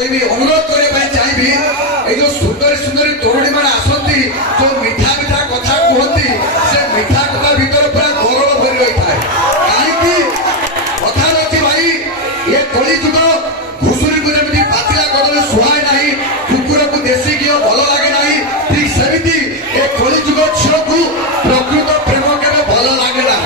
कहबी अनुरोध करने चाहिए ये जो सुंदरी सुंदरी तरुणी मैंने आसती जो मीठा मीठा कथा कहती से मीठा कथा भीतर पूरा गौरव भरी रही है कहीं कथा रही भाई ये कली जुग घुषुरी को जमी पातिला कदम सुहाए ना कुकुर को देशी घी भल लगे ना ठीक सेमती ये कली जुग झील को प्रकृत प्रेम के भल लगे ना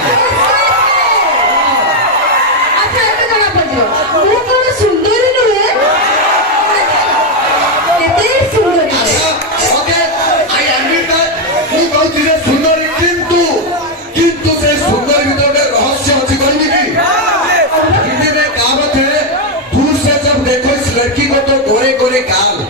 लड़की को तो गोरे गोरे गाल